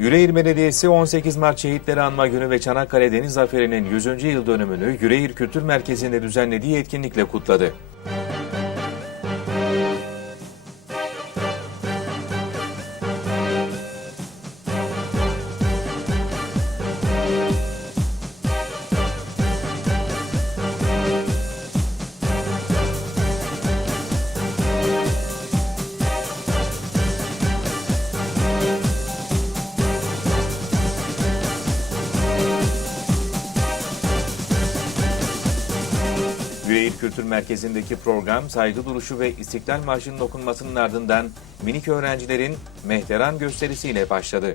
Yüreğir Belediyesi 18 Mart Şehitleri Anma Günü ve Çanakkale Deniz Zaferi'nin 100. yıl dönümünü Yüreğir Kültür Merkezi'nde düzenlediği etkinlikle kutladı. Yüreğir Kültür Merkezi'ndeki program saygı duruşu ve İstiklal Marşı'nın okunmasının ardından minik öğrencilerin mehteran gösterisiyle başladı.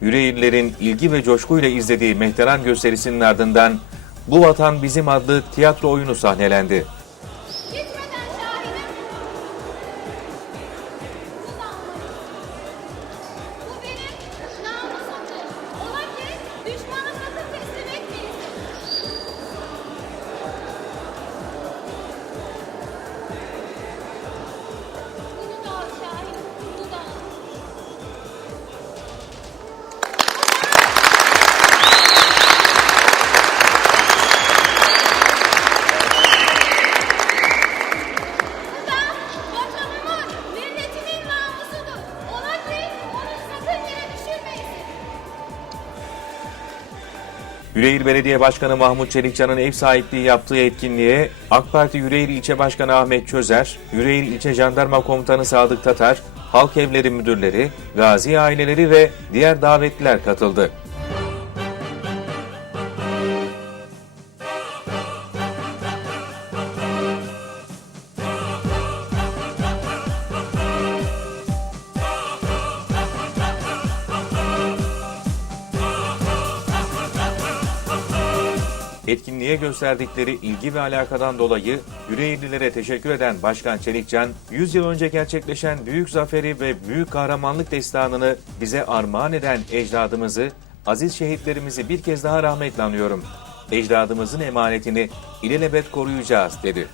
Yüreğirlerin ilgi ve coşkuyla izlediği mehteran gösterisinin ardından Bu Vatan Bizim adlı tiyatro oyunu sahnelendi. Yüreğir Belediye Başkanı Mahmut Çelikcan'ın ev sahipliği yaptığı etkinliğe AK Parti Yüreğir İlçe Başkanı Ahmet Çözer, Yüreğir İlçe Jandarma Komutanı Sadık Tatar, Halk Evleri Müdürleri, gazi aileleri ve diğer davetliler katıldı. Etkinliğe gösterdikleri ilgi ve alakadan dolayı Yüreğirlilere teşekkür eden Başkan Çelikcan, 100 yıl önce gerçekleşen büyük zaferi ve büyük kahramanlık destanını bize armağan eden ecdadımızı, aziz şehitlerimizi bir kez daha rahmetle anıyorum. Ecdadımızın emanetini ilelebet koruyacağız dedi.